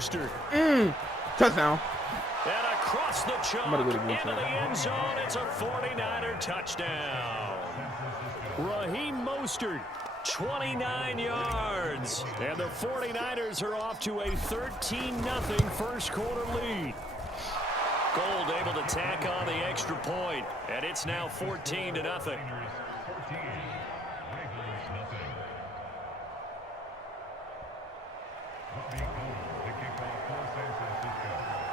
Mostert. Touchdown. And across the chalk into the end zone, it's a 49er touchdown. Raheem Mostert, 29 yards. And the 49ers are off to a 13-0 first quarter lead. Gold able to tack on the extra point, and it's now 14-0.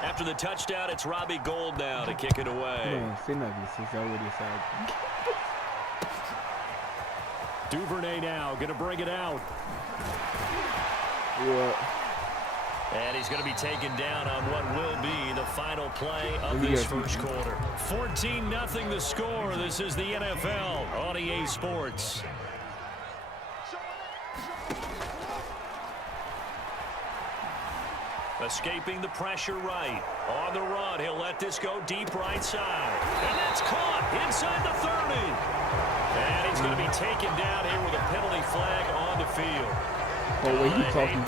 After the touchdown, it's Robbie Gould now to kick it away. Duvernay now going to bring it out. Yeah. And he's going to be taken down on what will be the final play of this first quarter. 14-0 the score. This is the NFL on EA Sports. Escaping the pressure right. On the run, he'll let this go deep right side. And that's caught inside the 30. And he's going to be taken down here with a penalty flag on the field. Oh, wait, he talking.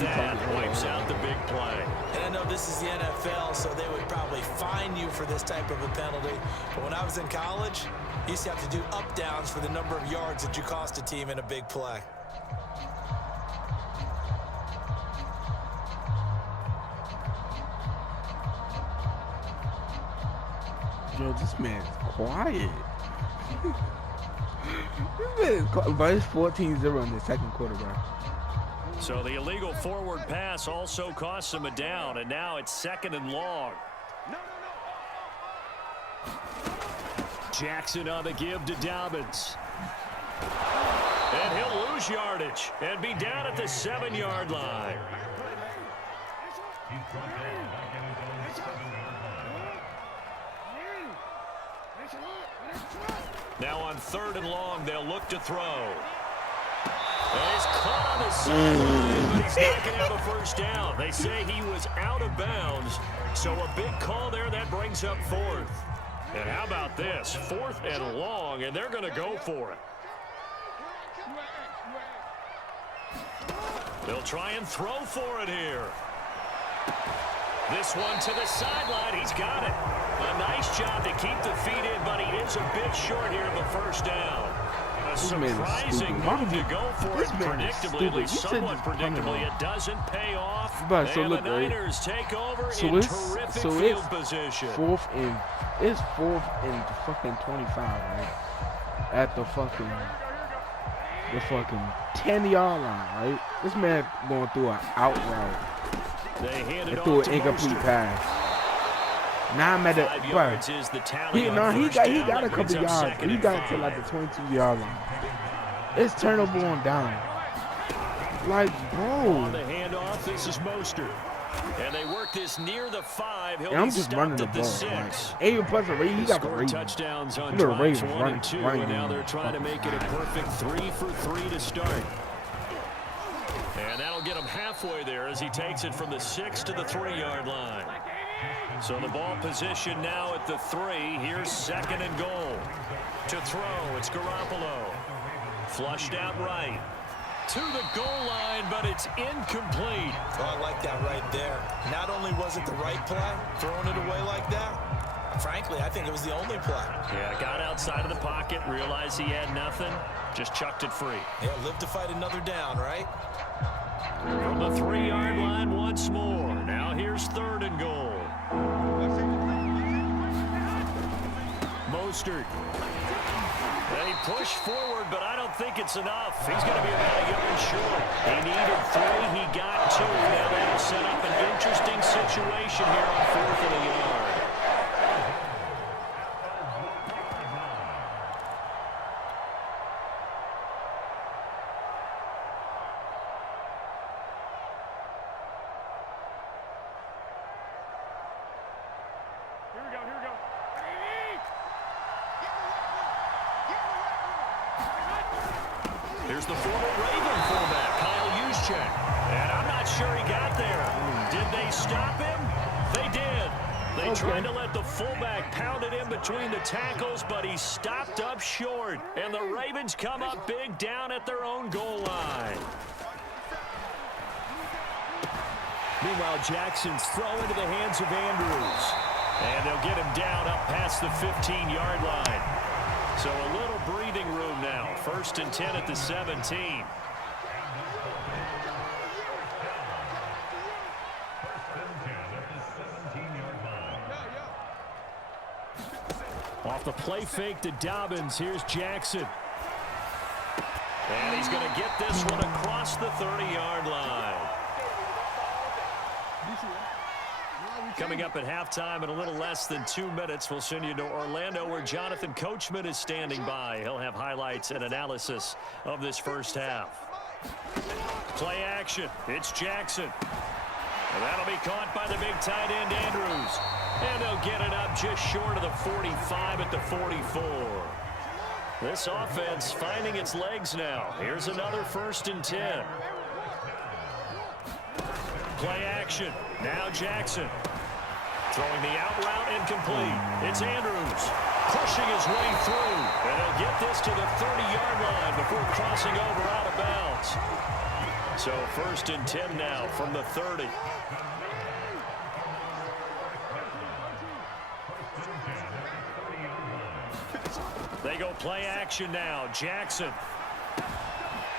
Wipes out the big play. And I know this is the NFL, so they would probably fine you for this type of a penalty. But when I was in college, you used to have to do up-downs for the number of yards that you cost a team in a big play. Yo, this man's quiet. This man is quiet. But it's 14-0 in the second quarter, bro. So the illegal forward pass also costs him a down, and now it's 2nd and long. Jackson on the give to Dobbins. And he'll lose yardage and be down at the 7-yard line. Now on 3rd and long, they'll look to throw. And he's caught on the sideline, but he's not going to have a first down. They say he was out of bounds, so a big call there that brings up 4th. And how about this? 4th and long, and they're going to go for it. They'll try and throw for it here. This one to the sideline. He's got it. A nice job to keep the feet in, but he is a bit short here of a first down. A surprising move to go for it predictably, at least somewhat predictably. It doesn't pay off. But, so and look, the Niners take over in terrific field position. It's 4th and fucking 25, right? At the fucking 10-yard line, right? This man going through an out route. They hand it threw off an to incomplete Mostert. pass. Now I'm at the 5 yards is the tally he got a couple yards. He got it to like the 22-yard line. It's turnover on down. Like, bro. On the handoff, this is Mostert. And they work this near the 5. He'll I'm be just running stopped the at ball. the 6. Like, even plus the Ravens, he got the Ravens. Touchdowns on The drives Ravens 1 and 2, running and now they're trying to make it a perfect 3 for 3 to start. And that'll get him halfway there as he takes it from the 6 to the 3-yard line. So the ball position now at the 3. Here's 2nd and goal. To throw, it's Garoppolo. Flushed out right. To the goal line, but it's incomplete. Oh, I like that right there. Not only was it the right play, throwing it away like that, frankly, I think it was the only play. Yeah, got outside of the pocket, realized he had nothing, just chucked it free. Yeah, live to fight another down, right? From the 3-yard line once more. Now here's 3rd and goal. Mostert. They push forward, but I don't think it's enough. He's going to be about a yard short. He needed 3. He got 2. Now that'll set up an interesting situation here on 4th and a yard. Here's the former Raven fullback, Kyle Juszczyk. And I'm not sure he got there. Did they stop him? They did. They tried to let the fullback pound it in between the tackles, but he stopped up short. And the Ravens come up big down at their own goal line. Meanwhile, Jackson's throw into the hands of Andrews. And they'll get him down up past the 15-yard line. So a little breathing room now. 1st and 10 at the 17. Off the play fake to Dobbins. Here's Jackson. And he's going to get this one across the 30-yard line. Coming up at halftime in a little less than 2 minutes, we'll send you to Orlando where Jonathan Coachman is standing by. He'll have highlights and analysis of this first half. Play action. It's Jackson. And that'll be caught by the big tight end Andrews. And they'll get it up just short of the 45 at the 44. This offense finding its legs now. Here's another 1st and 10. Play action. Now Jackson. Throwing the out route incomplete. It's Andrews pushing his way through. And he'll get this to the 30-yard line before crossing over out of bounds. So 1st and 10 now from the 30. They go play action now. Jackson.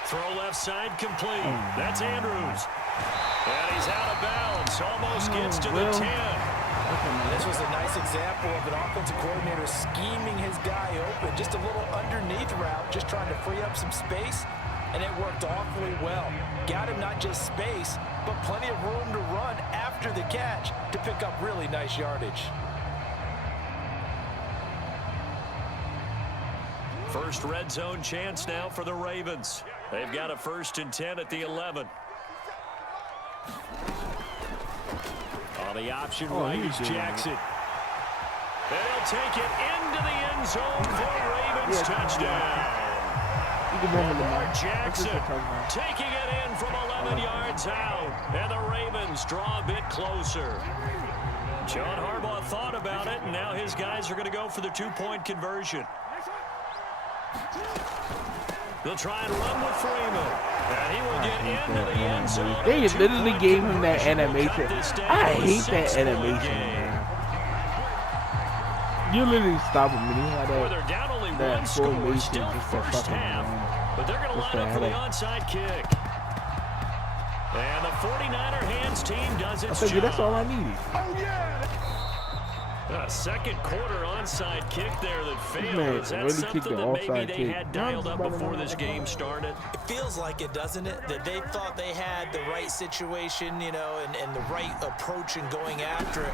Throw left side complete. That's Andrews. And he's out of bounds. Almost gets to the 10. This was a nice example of an offensive coordinator scheming his guy open. Just a little underneath route, just trying to free up some space. And it worked awfully well. Got him not just space, but plenty of room to run after the catch to pick up really nice yardage. First red zone chance now for the Ravens. They've got a 1st and 10 at the 11. On the option right is Jackson. They'll take it into the end zone for Ravens touchdown. Lamar Jackson taking it in from 11 yards out. And the Ravens draw a bit closer. John Harbaugh thought about it, and now his guys are going to go for the 2-point conversion. They'll try and run with Freeman. And he will get into the end zone. They literally gave him that animation. I hate that animation, man. You literally stop him when he had that formation just to fucking run. But they're going to line up for the onside kick. And the 49er hands team does its job. That's all I needed. Oh, yeah! A second quarter onside kick there that failed. Is that really something that maybe they had dialed up before this game started? It feels like it, doesn't it? That they thought they had the right situation, you know, and the right approach in going after it.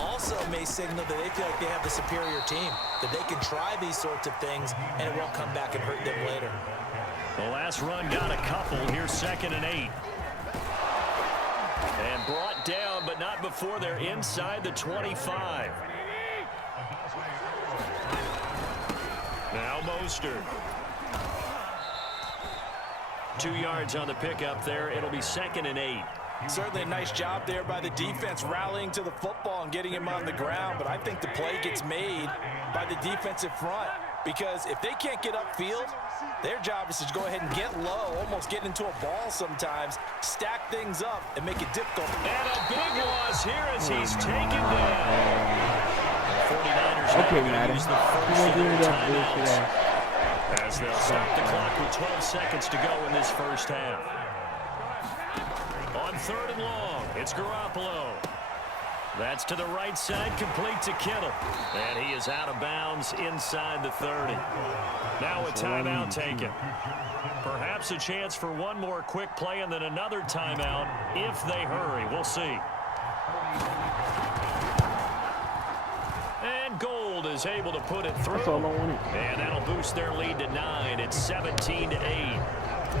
Also may signal that they feel like they have the superior team, that they can try these sorts of things and it won't come back and hurt them later. The last run got a couple. Here's 2nd and 8. And brought down, but not before they're inside the 25. Now Mostert. 2 yards on the pickup there. It'll be 2nd and 8. Certainly a nice job there by the defense rallying to the football and getting him on the ground, but I think the play gets made by the defensive front because if they can't get upfield, their job is to go ahead and get low, almost get into a ball sometimes, stack things up, and make it difficult. And a big loss here as he's taken down. 49ers okay, Madden. use the first of their timeouts as they'll stop the clock with 12 seconds to go in this first half. On 3rd and long, it's Garoppolo. That's to the right side, complete to Kittle. And he is out of bounds inside the 30. Now a timeout taken. Perhaps a chance for one more quick play and then another timeout if they hurry. We'll see. And Gold is able to put it through. That's all I wanted. And that'll boost their lead to 9. It's 17-8.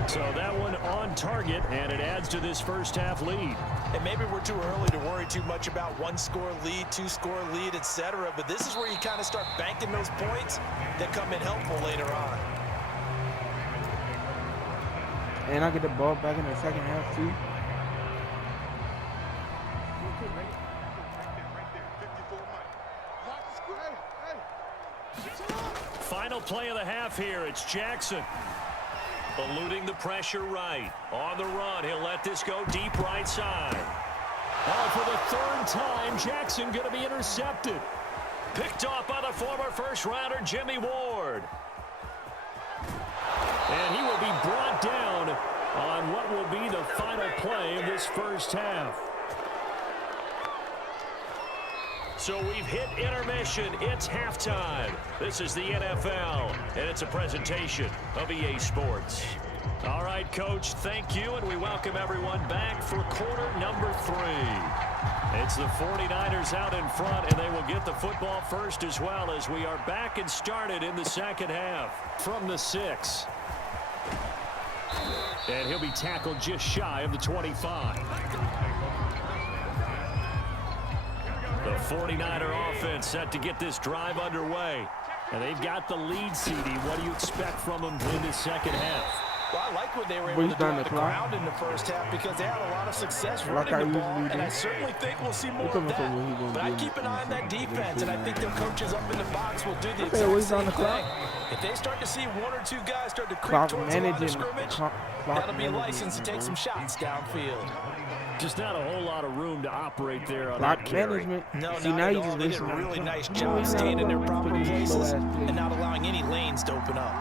So that one on target, and it adds to this first half lead. And maybe we're too early to worry too much about 1-score lead, 2-score lead, etc. But this is where you kind of start banking those points that come in helpful later on. And I get the ball back in the second half too. Final play of the half here. It's Jackson. Eluding the pressure right. On the run, he'll let this go deep right side. for the third time, Jackson going to be intercepted. Picked off by the former first-rounder, Jimmy Ward. And he will be brought down on what will be the final play of this first half. So we've hit intermission. It's halftime. This is the NFL, and it's a presentation of EA Sports. All right, Coach, thank you, and we welcome everyone back for quarter number 3. It's the 49ers out in front, and they will get the football first as well as we are back and started in the second half from the 6. And he'll be tackled just shy of the 25. The 49er offense set to get this drive underway. And they've got the lead, CD. What do you expect from them in this second half? Well, I like what they were able to do on the ground in the first half because they had a lot of success running the ball, and I certainly think we'll see more of that. But I keep an eye on that defense, and I think their coaches up in the box will do the exact same thing. If they start to see 1 or 2 guys start to creep towards the line of scrimmage, that'll be a license to take some shots downfield. Just not a whole lot of room to operate there on that carry. No, not at all. They did a really nice job staying in their proper places and not allowing any lanes to open up.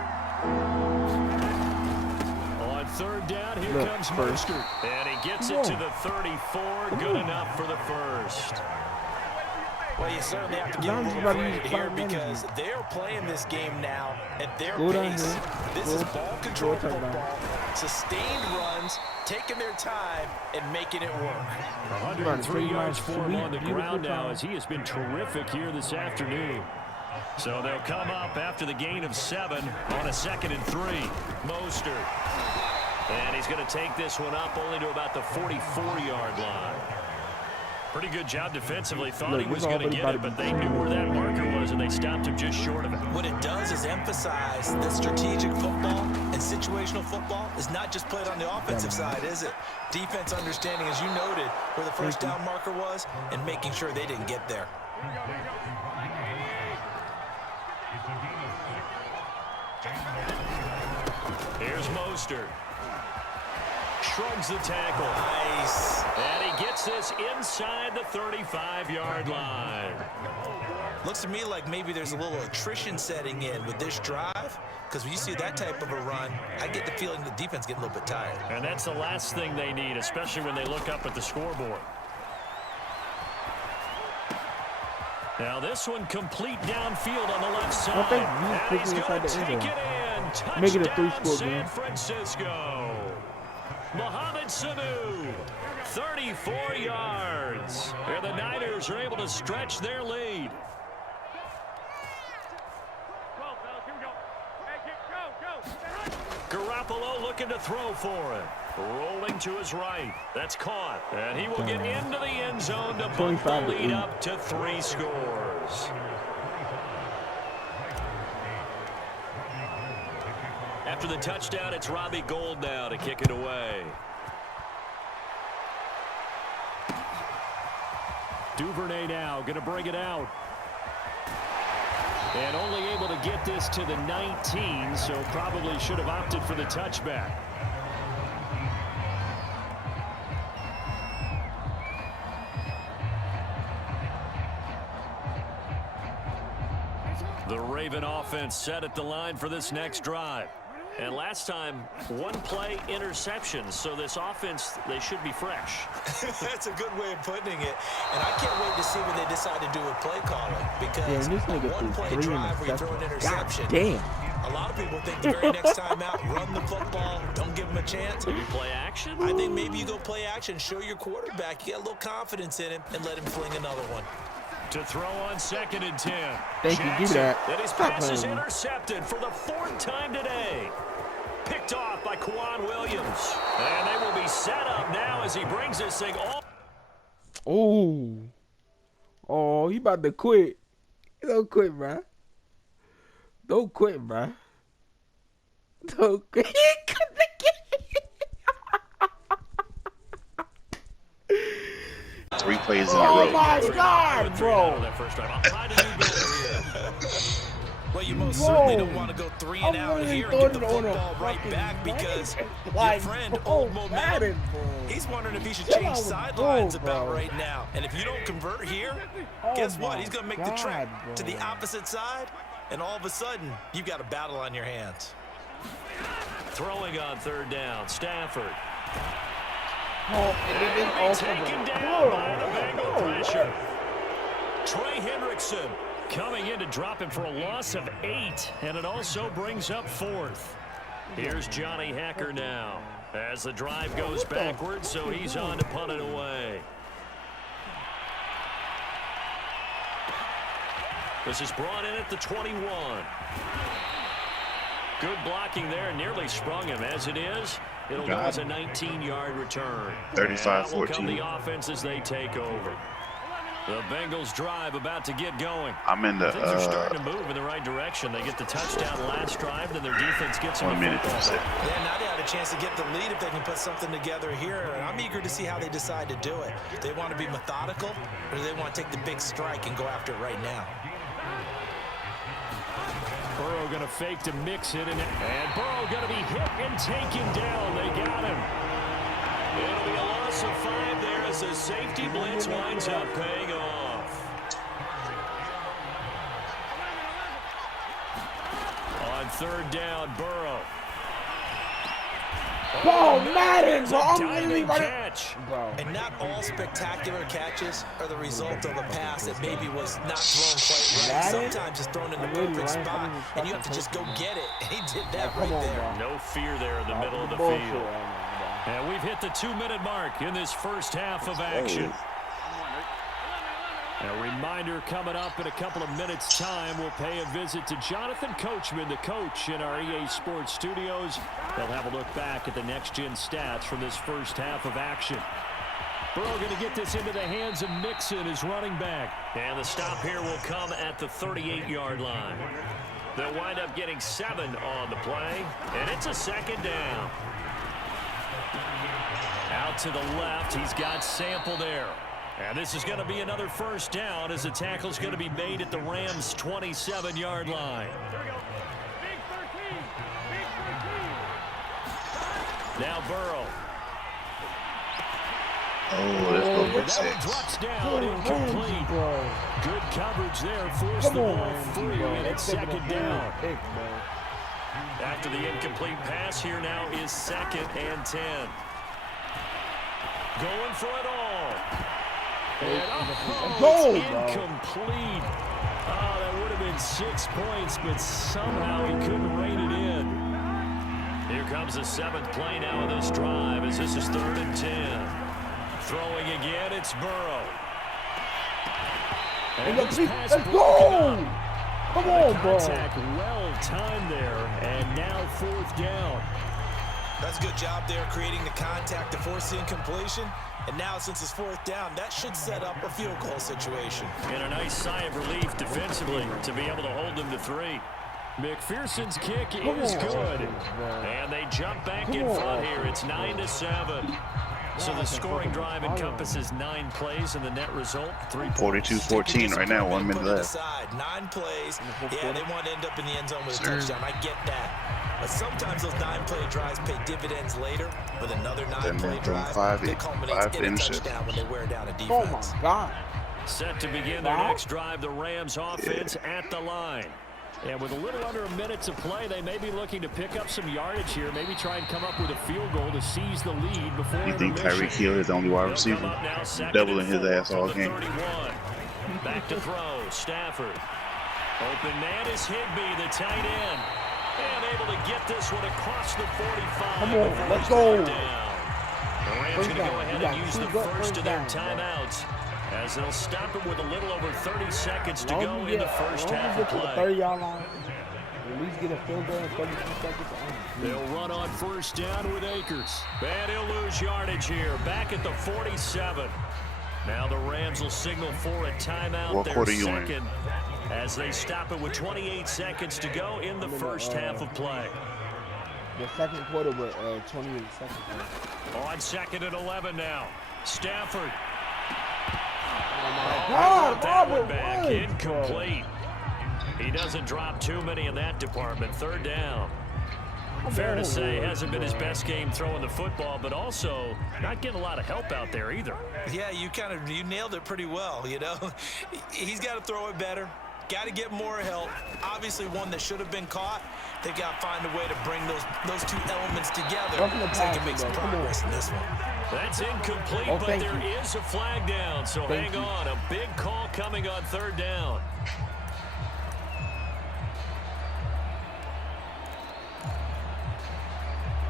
On third down, here comes Mostert. And he gets it to the 34. Good enough for the first. Well, you certainly have to give them a little credit here because they're playing this game now at their pace. This is ball control football, sustained runs, taking their time and making it work. 103 yards for him on the ground now as he has been terrific here this afternoon. So they'll come up after the gain of 7 on a 2nd and 3. Mostert. And he's going to take this one up only to about the 44-yard line. Pretty good job defensively. Thought he was going to get it, but they knew where that marker was, and they stopped him just short of it. What it does is emphasize that strategic football and situational football is not just played on the offensive side, is it? Defense understanding, as you noted, where the first down marker was and making sure they didn't get there. Here's Mostert. Shrugs the tackle. Nice. And he gets this inside the 35-yard line. Looks to me like maybe there's a little attrition setting in with this drive, because when you see that type of a run, I get the feeling the defense getting a little bit tired. And that's the last thing they need, especially when they look up at the scoreboard. Now this one complete downfield on the left side. And he's going to take it in. Touchdown, make it a 3-score game. San Francisco. Mohamed Sanu, 34 yards. And the Niners are able to stretch their lead. Garoppolo looking to throw for it. Rolling to his right. That's caught. And he will get into the end zone to bump the lead up to 3 scores. After the touchdown, it's Robbie Gould now to kick it away. Duvernay now going to bring it out. And only able to get this to the 19, so probably should have opted for the touchback. The Raven offense set at the line for this next drive. And last time, 1-play interceptions. So this offense, they should be fresh. That's a good way of putting it. And I can't wait to see what they decide to do with play calling. Because a 1-play drive where you throw an interception. A lot of people think the very next time out, run the football, don't give them a chance. Maybe play action? I think maybe you go play action, show your quarterback, you get a little confidence in him, and let him fling another one. To throw on 2nd and 10. Thank you, give that. And his pass is intercepted for the 4th time today. Picked off by Kwan Williams. And they will be set up now as he brings this thing all. Oh, he about to quit. Don't quit, bro. Don't quit, bro. Don't quit. 3 plays in a row. Oh my God, bro. Well, you most certainly don't want to go 3 and out here and get the football right back because your friend, old momentum, he's wondering if he should change sidelines about right now. And if you don't convert here, guess what? He's going to make the trip to the opposite side, and all of a sudden, you've got a battle on your hands. Throwing on 3rd down, Stafford. And taken down by the Bengal pressure. Trey Hendrickson coming in to drop him for a loss of 8, and it also brings up 4th. Here's Johnny Hacker now as the drive goes backwards, so he's on to punt it away. This is brought in at the 21. Good blocking there, nearly sprung him. As it is, it'll go as a 19-yard return. 35-14. Will come the offense as they take over. The Bengals drive about to get going. I'm in the Things are starting to move in the right direction. They get the touchdown last drive, then their defense gets them 1 minute. Yeah, now they have a chance to get the lead if they can put something together here. And I'm eager to see how they decide to do it. Do they want to be methodical, or do they want to take the big strike and go after it right now? Burrow going to fake to mix it, and Burrow going to be hit and taken down. They got him. It'll be a loss of 5 there as the safety blitz winds up paying off. On 3rd down, Burrow. Madden, bro. I'm literally catch. Bro. And not all spectacular catches are the result of a pass that maybe was not thrown quite right. Sometimes it's thrown in the perfect spot, and you have to just go get it. And he did that right there. No fear there in the middle of the field. And we've hit the 2-minute mark in this first half of action. A reminder coming up in a couple of minutes' time. We'll pay a visit to Jonathan Coachman, the coach in our EA Sports studios. They'll have a look back at the next-gen stats from this first half of action. Burrow going to get this into the hands of Mixon, his running back. And the stop here will come at the 38-yard line. They'll wind up getting 7 on the play, and it's a 2nd down. Out to the left, he's got Sample there. And this is going to be another 1st down as the tackle's going to be made at the Rams' 27-yard line. Now Burrow. Let's go. That drops down, incomplete. Good coverage there, forced the ball free, and it's 2nd down. After the incomplete pass, here now is 2nd and 10. Going for it all. And incomplete. Oh, that would have been 6 points, but somehow he couldn't rein it in. Here comes the 7th play now of this drive as this is 3rd and 10. Throwing again, it's Burrow. And Let's go! Come on, bro. Contact well timed there, and now 4th down. That's a good job there creating the contact to force the incompletion. And now, since it's 4th down, that should set up a field goal situation. And a nice sigh of relief defensively to be able to hold them to 3. McPherson's kick is good. And they jump back in front here. It's 9-7. So the scoring drive encompasses 9 plays, and the net result, 3 points. 42-14 right now, 1 minute left. 9 plays. Yeah, they want to end up in the end zone with a touchdown. I get that. But sometimes those 9-play drives pay dividends later with another 9-play drive that culminates in a touchdown when they wear down a defense. Oh, my God. Set to begin their next drive, the Rams offense at the line. And with a little under a minute to play, they may be looking to pick up some yardage here, maybe try and come up with a field goal to seize the lead before You think Tyreek Hill is the only wide receiver? Doubling his ass all game. Back to throw, Stafford. Open man is Higbee, the tight end. And able to get this one across the 45. Come on, let's go. The Rams going to go ahead and use the first of their timeouts, as they'll stop it with a little over 30 seconds to go in the first half of play. 30-yard line. At least get a field goal in 32 seconds. They'll run on 1st down with Akers. And he'll lose yardage here. Back at the 47. Now the Rams will signal for a timeout. What quarter you in? Second, as they stop it with 28 seconds to go in the first half of play. The second quarter with 28 seconds. On 2nd and 11 now. Stafford. God, that one back, incomplete. He doesn't drop too many in that department. Third down. Fair to say, hasn't been his best game throwing the football, but also not getting a lot of help out there either. Yeah, you nailed it pretty well, you know. He's got to throw it better. Got to get more help. Obviously, one that should have been caught. They got to find a way to bring those two elements together so they can make some progress in this one. That's incomplete, but there is a flag down, so hang on. A big call coming on third down.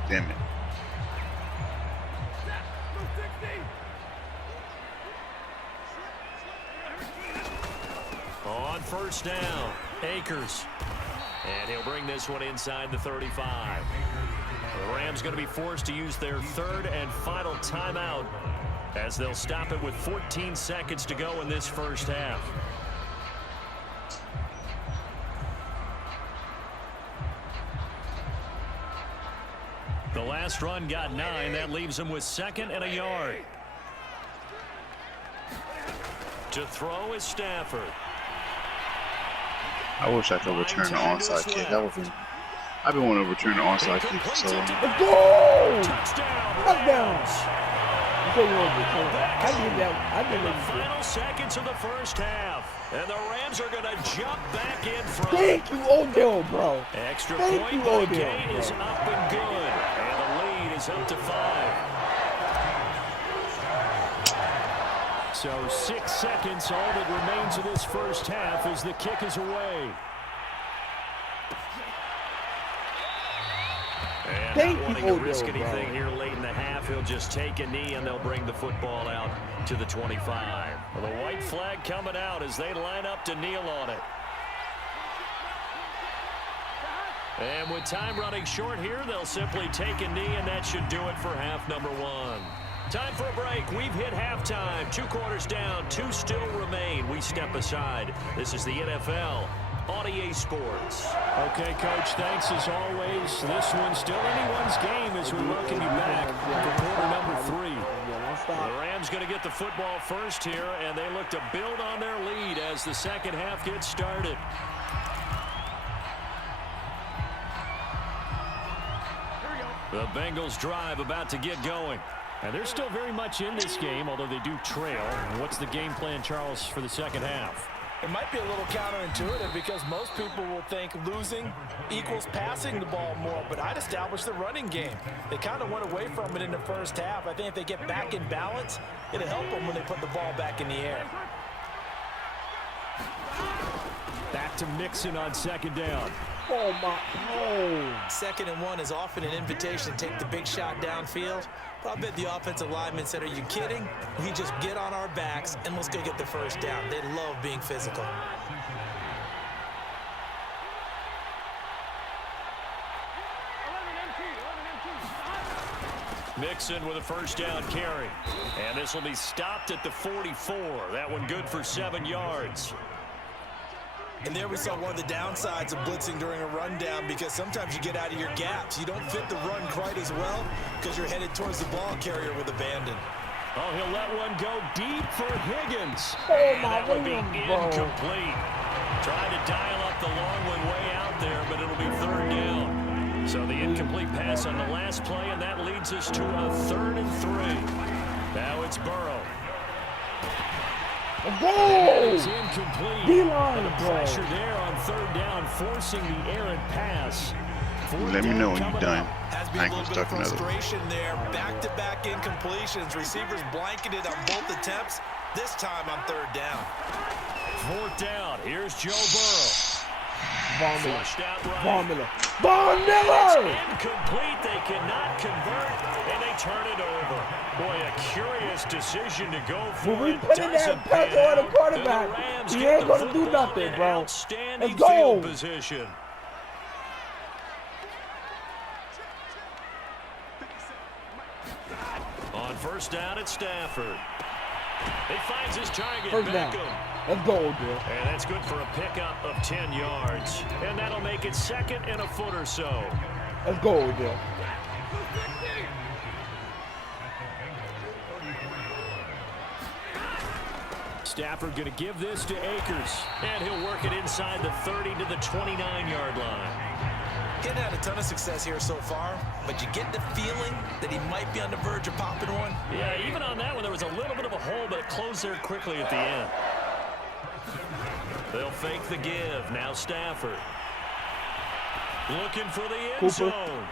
Damn it. On first down, Akers. And he'll bring this one inside the 35. The Rams going to be forced to use their third and final timeout as they'll stop it with 14 seconds to go in this first half. The last run got 9. That leaves him with 2nd and a yard. To throw is Stafford. I wish I could return the onside kick. That would be. I've been wanting to return the onside kick for so long. Let's go! Touchdown! I did the final seconds of the first half, and the Rams are going to jump back in front. Thank you, Odell, bro. Extra point by Gay is up and good, and the lead is up to 5. So 6 seconds, all that remains of this first half as the kick is away. And not wanting to risk anything here late in the half, he'll just take a knee and they'll bring the football out to the 25. Well, the white flag coming out as they line up to kneel on it. And with time running short here, they'll simply take a knee, and that should do it for half number 1. Time for a break. We've hit halftime. 2 quarters down. 2 still remain. We step aside. This is the NFL on EA Sports. Okay, Coach, thanks as always. This one's still anyone's game as we welcome you back for quarter number 3. The Rams going to get the football first here, and they look to build on their lead as the second half gets started. The Bengals drive about to get going. And they're still very much in this game, although they do trail. What's the game plan, Charles, for the second half? It might be a little counterintuitive because most people will think losing equals passing the ball more, but I'd establish the running game. They kind of went away from it in the first half. I think if they get back in balance, it'll help them when they put the ball back in the air. Back to Mixon on second down. Oh, my. Oh. 2nd and 1 is often an invitation to take the big shot downfield. But I bet the offensive lineman said, are you kidding? We just get on our backs and let's go get the first down. They love being physical. Mixon with a first down carry. And this will be stopped at the 44. That one good for 7 yards. And there we saw one of the downsides of blitzing during a rundown because sometimes you get out of your gaps. You don't fit the run quite as well because you're headed towards the ball carrier with abandon. Oh, he'll let one go deep for Higgins. Oh, my that would be Williams, incomplete. Trying to dial up the long one way out there, but it'll be 3rd down. So the incomplete pass on the last play, and that leads us to a 3rd and 3. Now it's Burrow. It's incomplete. D-line, the pressure there on 3rd down, forcing the errant pass. Let me know when you're done. Has been a little bit of frustration there. Back-to-back incompletions. Receivers blanketed on both attempts. This time on 3rd down. 4th down. Here's Joe Burrow. Flushed out right. Von Miller! It's incomplete. They cannot convert, and they turn it over. Boy, a curious decision to go for. When we put in that pressure on the quarterback, he ain't going to do nothing, bro. Let's go. Position. On first down, it's Stafford. He finds his target. First down. Let's go, dude. And that's good for a pickup of 10 yards. And that'll make it 2nd and a foot or so. Let's go, dude. Stafford going to give this to Akers. And he'll work it inside the 30 to the 29-yard line. He hasn't had a ton of success here so far, but you get the feeling that he might be on the verge of popping one. Yeah, even on that one, there was a little bit of a hole, but it closed there quickly at the end. They'll fake the give. Now Stafford. Looking for the end zone.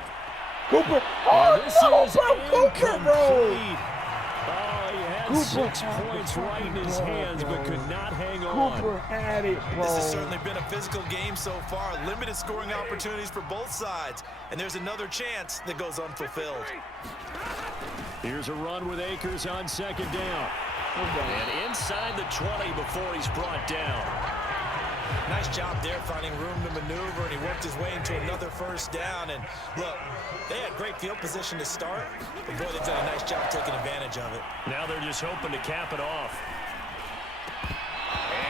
Cooper. Oh, no, Cooper, bro. Oh, he had 6 points right in his hands, but could not hang on. Cooper had it, bro. This has certainly been a physical game so far. Limited scoring opportunities for both sides. And there's another chance that goes unfulfilled. Here's a run with Akers on second down. And inside the 20 before he's brought down. Nice job there finding room to maneuver, and he worked his way into another first down. And look, they had great field position to start, but boy, they've done a nice job taking advantage of it. Now they're just hoping to cap it off.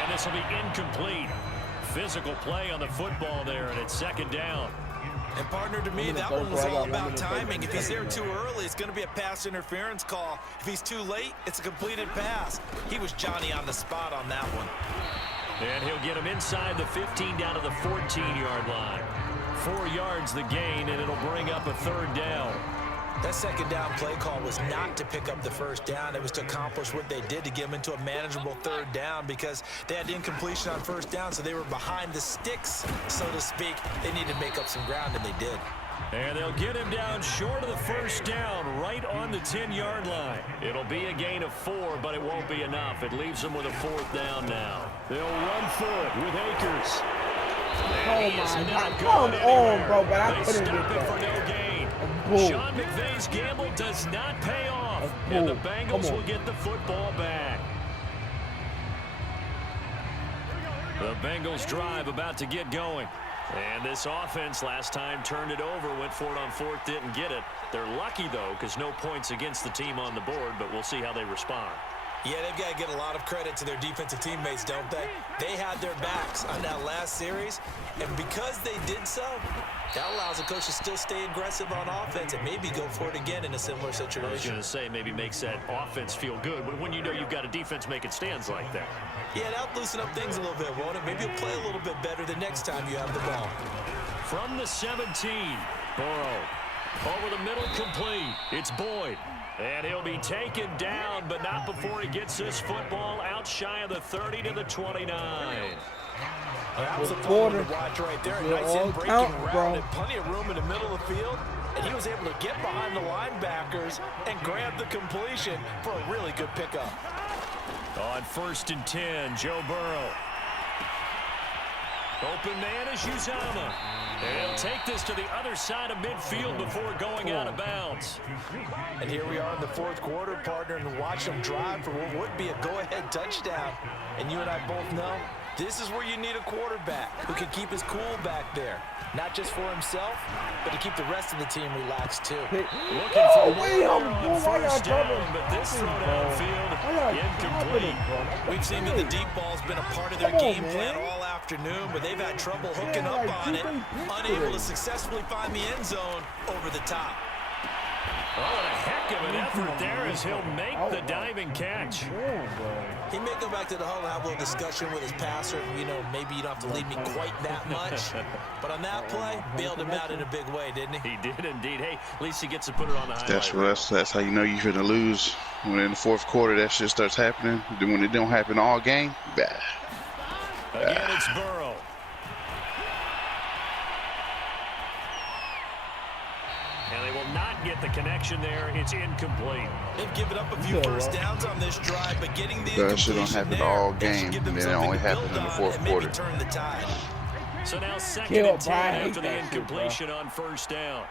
And this will be incomplete. Physical play on the football there, and it's second down. And partner, to me, that one was all about timing. If he's there too early, it's going to be a pass interference call. If he's too late, it's a completed pass. He was Johnny on the spot on that one. And he'll get him inside the 15 down to the 14-yard line. 4 yards the gain, and it'll bring up a third down. That second down play call was not to pick up the first down. It was to accomplish what they did to get him into a manageable third down because they had incompletion on first down, so they were behind the sticks, so to speak. They needed to make up some ground, and they did. And they'll get him down short of the first down, right on the 10-yard line. It'll be a gain of 4, but it won't be enough. It leaves them with a fourth down now. They'll run for it with Akers. Oh, my God. Come on, bro, but I couldn't get Stop it for that. no gain. Boom. Sean McVay's gamble does not pay off, and the Bengals will get the football back. The Bengals drive about to get going. And this offense last time turned it over, went for it on fourth, didn't get it. They're lucky, though, because no points against the team on the board, but we'll see how they respond. Yeah, they've got to get a lot of credit to their defensive teammates, don't they? They had their backs on that last series, and because they did so, that allows the coach to still stay aggressive on offense and maybe go for it again in a similar situation. I was going to say maybe makes that offense feel good, but when you know you've got a defense making stands like that. Yeah, that'll loosen up things a little bit, won't it? Maybe you'll play a little bit better the next time you have the ball. From the 17, Burrow. Over the middle, complete. It's Boyd. And he'll be taken down, but not before he gets this football out shy of the 30 to the 29. That was a fun one to watch right there. A nice in-breaking route and plenty of room in the middle of the field. And he was able to get behind the linebackers and grab the completion for a really good pickup. On 1st and 10, Joe Burrow. Open man is Uzomah. And he'll take this to the other side of midfield before going out of bounds. And here we are in the fourth quarter, partner, and watch them drive for what would be a go-ahead touchdown. And you and I both know this is where you need a quarterback who can keep his cool back there. Not just for himself, but to keep the rest of the team relaxed, too. Looking for on first down, but this throw downfield, incomplete. We've seen that the deep ball's been a part of their game plan all afternoon, but they've had trouble hooking up on it, unable to successfully find the end zone over the top. Oh, what a heck of an effort there as he'll make the diving catch. He may go back to the huddle and have a little discussion with his passer. You know, maybe you don't have to lead me quite that much. But on that play, bailed him out in a big way, didn't he? He did indeed. Hey, at least he gets to put it on the highlight. That's how you know you're finna lose. When in the fourth quarter that shit starts happening. Then when it don't happen all game, again, it's Burrow. And they will not get the connection there. It's incomplete. They've given up a few first downs on this drive, but getting the that shit don't happen all game, and then it only happened in the fourth quarter. Turn the tide. So now 2nd and 10 after the incompletion on first down.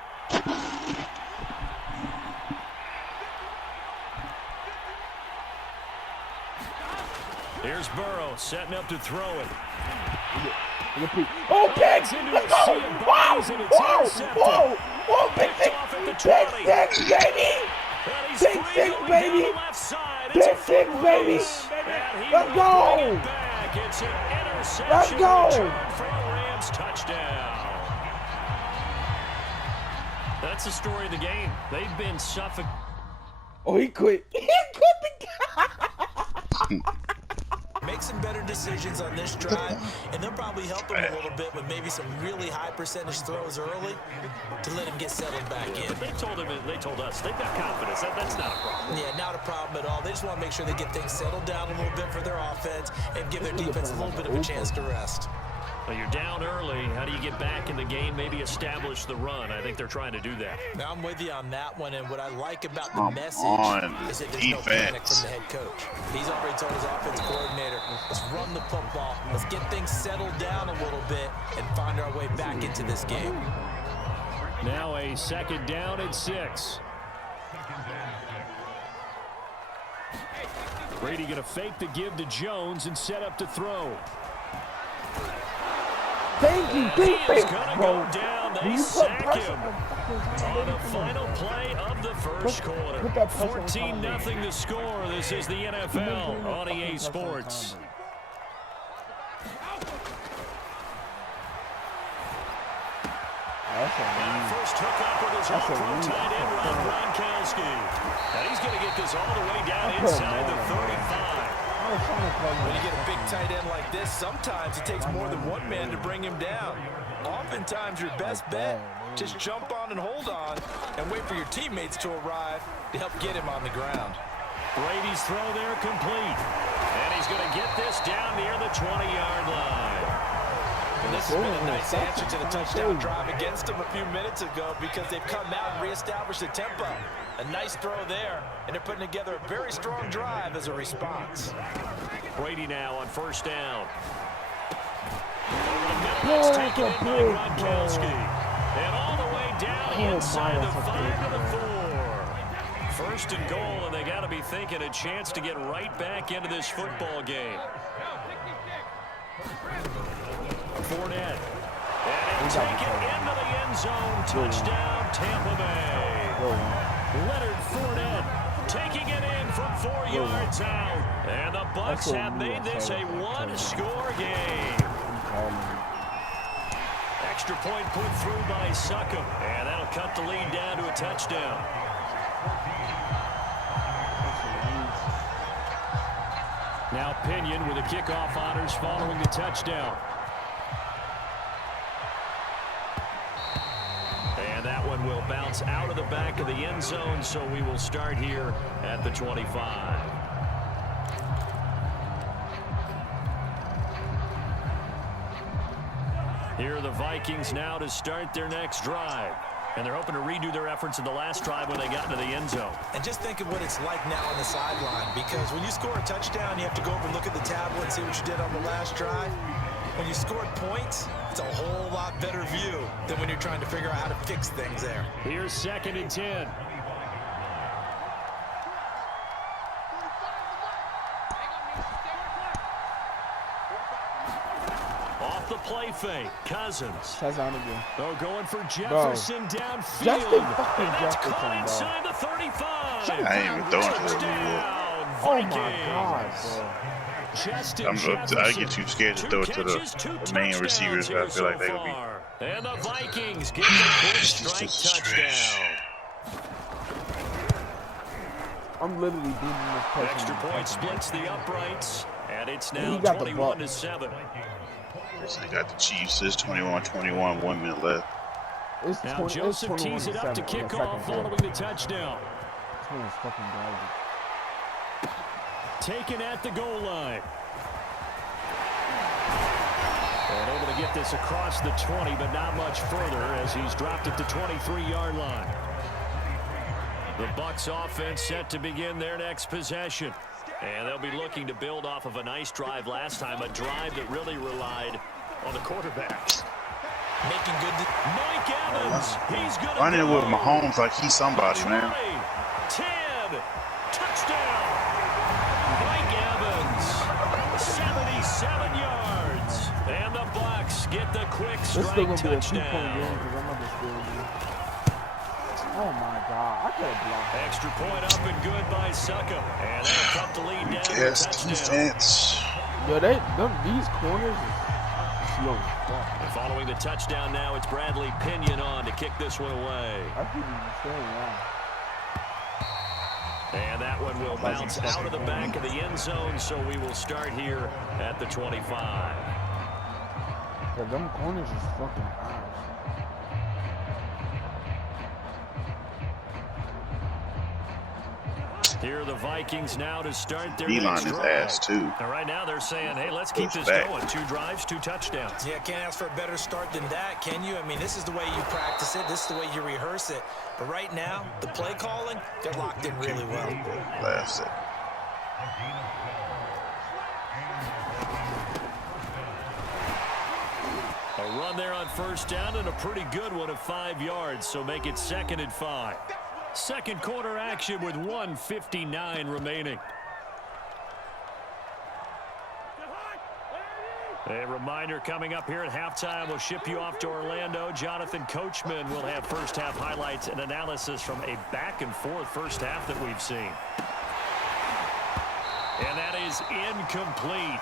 Here's Burrow setting up to throw it. Oh, Pigs! Let's go! Whoa! Whoa! Whoa! Big six, baby! Big six, baby! Big six, baby! Let's go! It's an interception. Let's go! For a Rams touchdown. That's the story of the game. They've been suffocated. Oh, he quit. He quit the make some better decisions on this drive, and they'll probably help him a little bit with maybe some really high percentage throws early to let him get settled back in. They told us they've got confidence. That's not a problem. Yeah, not a problem at all. They just want to make sure they get things settled down a little bit for their offense and give their defense a little bit of a chance to rest. Well, you're down early. How do you get back in the game, maybe establish the run? I think they're trying to do that. Now, I'm with you on that one, and what I like about the message is that there's no panic from the head coach. He's already told his offensive coordinator, let's run the football, let's get things settled down a little bit and find our way back into this game. Now a 2nd down and 6. Brady going to fake the give to Jones and set up to throw. Thank you, defense, bro. They sack him on the final play of the first quarter. 14-0 the score. This is the NFL on EA Sports. First hookup with his all-pro tight end, Rob Gronkowski. And he's going to get this all the way down inside the 35. When you get a big tight end like this, sometimes it takes more than one man to bring him down. Oftentimes, your best bet, just jump on and hold on and wait for your teammates to arrive to help get him on the ground. Brady's throw there complete. And he's going to get this down near the 20-yard line. And this has been a nice answer to the touchdown drive against them a few minutes ago because they've come out and reestablished the tempo. A nice throw there, and they're putting together a very strong drive as a response. Brady now on 1st down. It's taken in by Gronkowski. And all the way down inside the 5 to the 4. 1st and goal, and they got to be thinking a chance to get right back into this football game. Fournette. And he'll take it into the end zone. Touchdown, Tampa Bay. Leonard Fournette taking it in from 4 yards out. And the Bucs have made this a one-score game. Extra point put through by Succop. And that'll cut the lead down to a touchdown. Now Pinion with the kickoff honors following the touchdown. And that one will bounce out of the back of the end zone, so we will start here at the 25. Here are the Vikings now to start their next drive. And they're hoping to redo their efforts in the last drive when they got into the end zone. And just think of what it's like now on the sideline, because when you score a touchdown, you have to go over and look at the tablet and see what you did on the last drive. When you scored points, it's a whole lot better view than when you're trying to figure out how to fix things there. Here's 2nd and 10. Off the play fake, Cousins. Oh, going for Jefferson downfield. And that's caught inside the 35. I ain't even throwing to Touchdown, Oh my Vikings. God, I get too scared to throw it to the main receivers. I feel like they would be. And the Vikings get the quick strike touchdown. I'm literally beating this person. Extra point splits the uprights, and it's now 21-7. They got the Chiefs. It's 21-21, 1 minute left. Now Joseph tees it up to kick off following the touchdown. This man is fucking garbage. Taken at the goal line. And able to get this across the 20, but not much further as he's dropped it to 23-yard line. The Bucs offense set to begin their next possession. And they'll be looking to build off of a nice drive last time, a drive that really relied on the quarterbacks. Making good. Mike Evans, he's going to Running with Mahomes like he's somebody, 20, man. 10, touchdown. Mike Evans, 77 yards. And the Bucs get the quick strike touchdown. Oh my God, I could have blocked. Extra point up and good by Succop. And that'll cut the lead down to a touchdown. Defense. Yo, these corners is slow. And following the touchdown now, it's Bradley Pinion on to kick this one away. I think he's saying that. And that one will bounce out of the back of the end zone, so we will start here at the 25. Them corners is fucking ass. Here are the Vikings now to start their D-line next is drive. ass, too. And right now they're saying, hey, let's keep this back. going. 2 drives, 2 touchdowns. Yeah, can't ask for a better start than that, can you? I mean, this is the way you practice it. This is the way you rehearse it. But right now, the play calling, they're locked in really well. Last second. A run there on first down and a pretty good one of 5 yards, so make it 2nd and 5. Second quarter action with 1:59 remaining. A reminder coming up here at halftime, we'll ship you off to Orlando. Jonathan Coachman will have first half highlights and analysis from a back and forth first half that we've seen. And that is incomplete.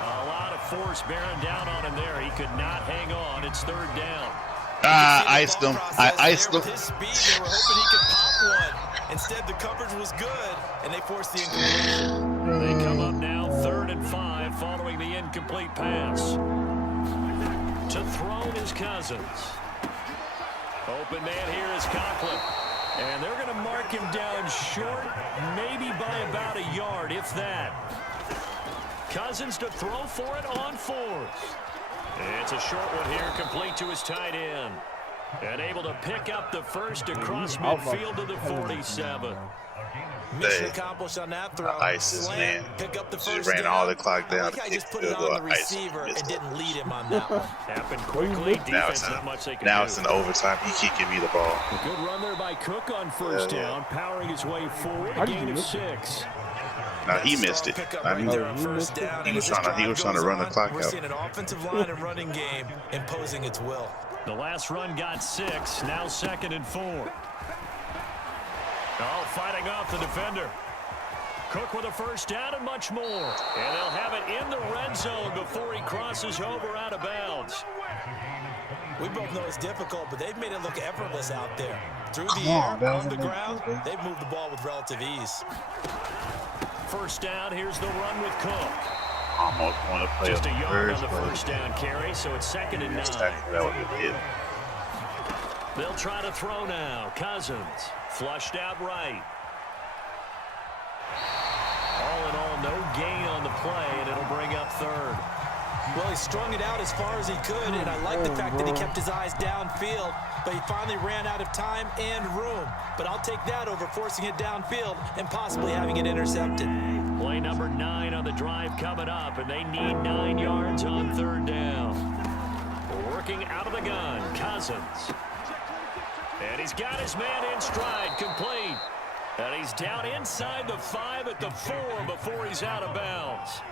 A lot of force bearing down on him there. He could not hang on. It's 3rd down. Iced him. I iced him. With his speed, they were hoping he could pop one. Instead, the coverage was good, and they forced the incompletion. They come up now 3rd and 5 following the incomplete pass. To throw is Cousins. Open man here is Conklin. And they're going to mark him down short, maybe by about a yard, if that. Cousins to throw for it on 4th. It's a short one here, complete to his tight end. And able to pick up the first across midfield to the 47. Mission accomplished on that throw. ISIS, man. Pick up the Just first ran down. all the clock down. I like how he just put it on the receiver and didn't lead him on that one. Happened quickly. Defense, not much they can do. Now it's in overtime. He keep giving me the ball. A good run there by Cook on first down, powering his way forward. A gain of 6. Now he missed it. I mean, he was trying to run the clock We're out. seeing an offensive line and running game imposing its will. The last run got 6. Now 2nd and 4. All fighting off the defender. Cook with a first down and much more. And they'll have it in the red zone before he crosses over out of bounds. We both know it's difficult, but they've made it look effortless out there. Through the air, on the ground, they've moved the ball with relative ease. First down, here's the run with Cook. Almost want to play Just a yard on the play. first down carry, so it's 2nd and 9. That would be it. They'll try to throw now. Cousins flushed out right. All in all, no gain on the play, and it'll bring up 3rd. Well, he strung it out as far as he could, and I like the fact that he kept his eyes downfield, but he finally ran out of time and room. But I'll take that over forcing it downfield and possibly having it intercepted. Play number 9 on the drive coming up, and they need 9 yards on 3rd down. Working out of the gun, Cousins. And he's got his man in stride, complete. And he's down inside the 5 at the 4 before he's out of bounds.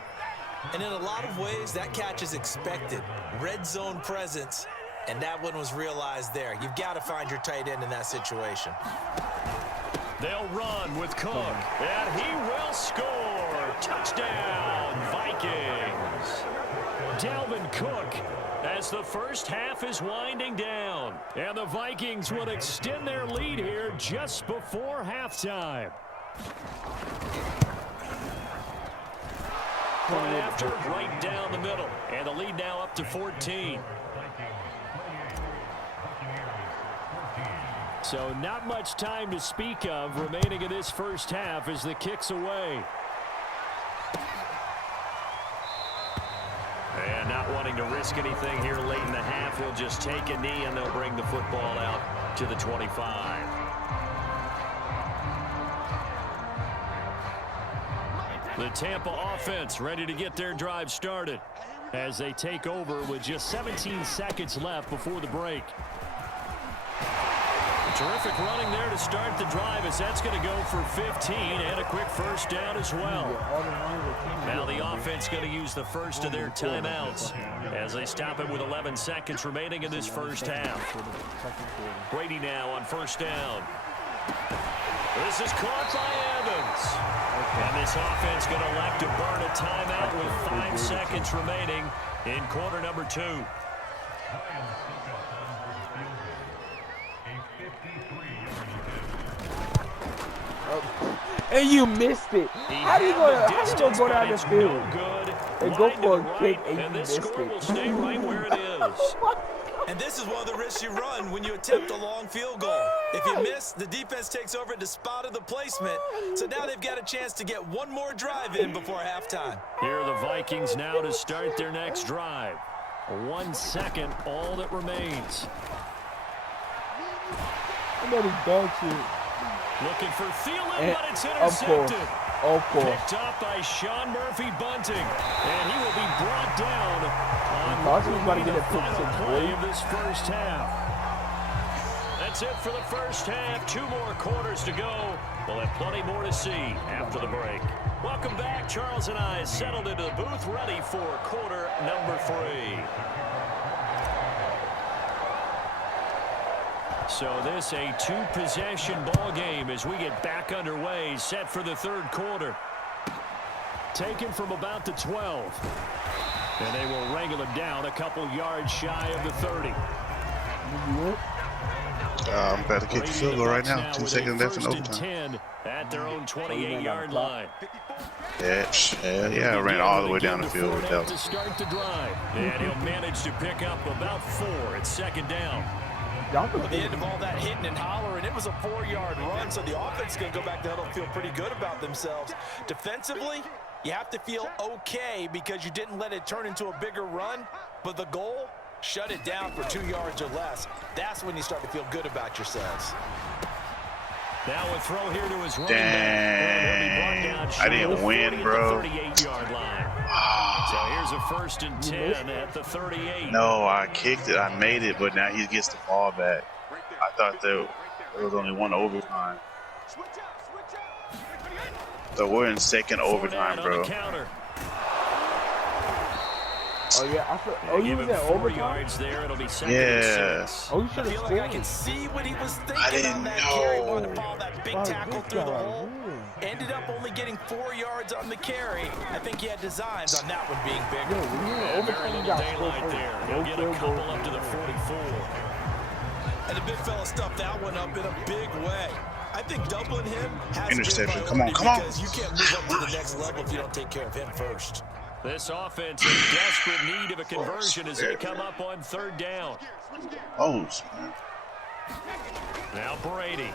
And in a lot of ways, that catch is expected. Red zone presence, and that one was realized there. You've got to find your tight end in that situation. They'll run with Cook, and he will score. Touchdown, Vikings. Dalvin Cook as the first half is winding down. And the Vikings would extend their lead here just before halftime. Right after, right down the middle. And the lead now up to 14. So not much time to speak of remaining in this first half as the kick's away. And not wanting to risk anything here late in the half, he'll just take a knee and they'll bring the football out to the 25. The Tampa offense ready to get their drive started as they take over with just 17 seconds left before the break. Terrific running there to start the drive as that's going to go for 15 and a quick first down as well. Now the offense going to use the first of their timeouts as they stop it with 11 seconds remaining in this first half. Brady now on first down. This is caught by Evans. And this offense going to elect to burn a timeout with 5 seconds remaining in quarter number 2. And you missed it. How do you go down the field and go for a kick and you missed score will it? stay right where it is. And this is one of the risks you run when you attempt a long field goal. If you miss, the defense takes over and spotted the placement. So now they've got a chance to get one more drive in before halftime. Here are the Vikings now to start their next drive. 1 second, all that remains. I know this dog shit. Looking for Thielen, And but it's of course. intercepted. Of course. Picked up by Sean Murphy Bunting. And he will be brought down on thought he was about to get the a pick final six, play boy. of this first half. That's it for the first half. 2 more quarters to go. We'll have plenty more to see after the break. Welcome back. Charles and I settled into the booth, ready for quarter number 3. So this a 2-possession ball game as we get back underway, set for the third quarter. Taken from about the 12. And they will wrangle him down a couple yards shy of the 30. I'm about to kick the field goal right now. 2 seconds left in First and overtime. 10 at their own 28-yard line. Yeah, I ran all the way down the field with that. To start the drive. And he'll manage to pick up about 4 at second down. At the end of all that hitting and hollering, it was a 4-yard run, so the offense is going to go back to huddle and feel pretty good about themselves. Defensively, you have to feel okay because you didn't let it turn into a bigger run, but the goal, shut it down for 2 yards or less. That's when you start to feel good about yourselves. Now a throw here to his running Dang. I didn't win, bro. 38-yard line. So here's a first and 10 at the 38. No, I kicked it. I made it, but now he gets the ball back. I thought there was only 1 overtime. So we're in second overtime, bro. Oh yeah, you was at overtime? Yards there. It'll be second Yeah. and 6. Oh, you should I have feel scored. like I can see what he was thinking I didn't on that carry. know. Wanted to follow that big tackle through the hole. Yeah. Ended up only getting 4 yards on the carry. I think he had designs on that one being bigger. Yo, when you in Very overtime, you little got to score daylight first. there. No He'll get a field couple goal. up to the 44. And the big fella stuffed that one up in a big way. I think doubling him has Interception. to be a Come on, priority come on. because you can't move up to the next level if you don't take care of him first. This offense in desperate need of a conversion as they come up on 3rd down. Oh, man. Now Brady.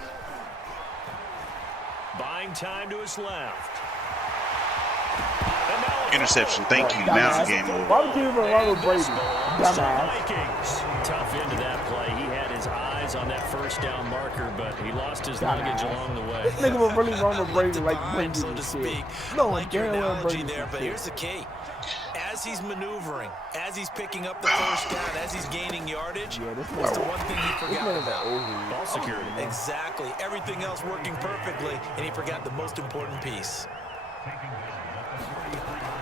Buying time to his left. And now Interception. Thank you. Now it's game over. Why would you even run with Brady? Dumbass. Vikings. Tough into that play. He had his eyes on that first down marker, but he lost his luggage along the way. This nigga would really run with Brady like Brady so to shit. speak. No, Like your damn well analogy Brady there, but shit. here's the key. As he's maneuvering, as he's picking up the first down, as he's gaining yardage, Yeah, this what's the nigga- one thing he This forgot nigga's about? an overhead. Ball security. Exactly. Everything else working perfectly, and he forgot the most important piece.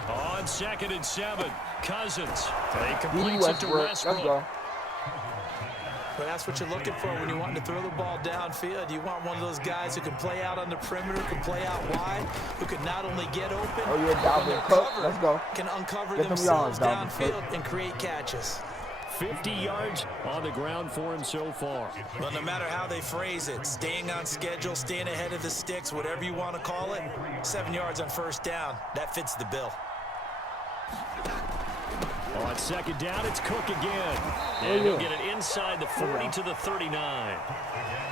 On 2nd and 7, Cousins. He Didi completes it to Westbrook. Let's Westbrook. go. But that's what you're looking for when you want to throw the ball downfield. You want one of those guys who can play out on the perimeter, can play out wide, who can not only get open, Oh, yeah, but when Dalvin they're Cook. covered, Let's go. can uncover Get them themselves yards, Dalvin downfield and create catches. 50 yards on the ground for him so far. But no matter how they phrase it, staying on schedule, staying ahead of the sticks, whatever you want to call it, 7 yards on first down, that fits the bill. On 2nd down, it's Cook again. And he'll get it inside the 40 to the 39.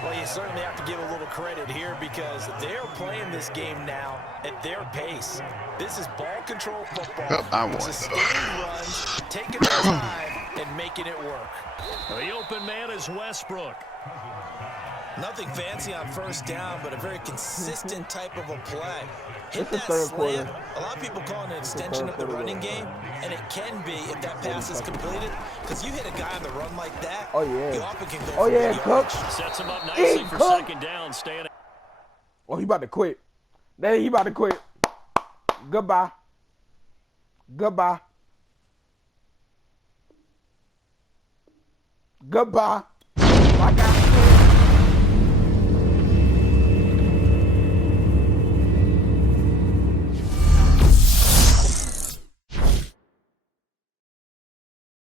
Well, you certainly have to give a little credit here because they're playing this game now at their pace. This is ball control football. I won. Sustained runs, taking their time, and making it work. The open man is Westbrook. Nothing fancy on first down, but a very consistent type of a play. Hit It's the that third slant. quarter. A lot of people call it an extension of the running game, and it can be if that pass is completed. Because you hit a guy on the run like that, Oh, yeah. you often can go Oh, for yeah, the Cook. yardage. Sets him up nicely for Cook. 2nd down, staying. Oh, he about to quit. Hey, he about to quit. Goodbye. Goodbye. Goodbye. My God.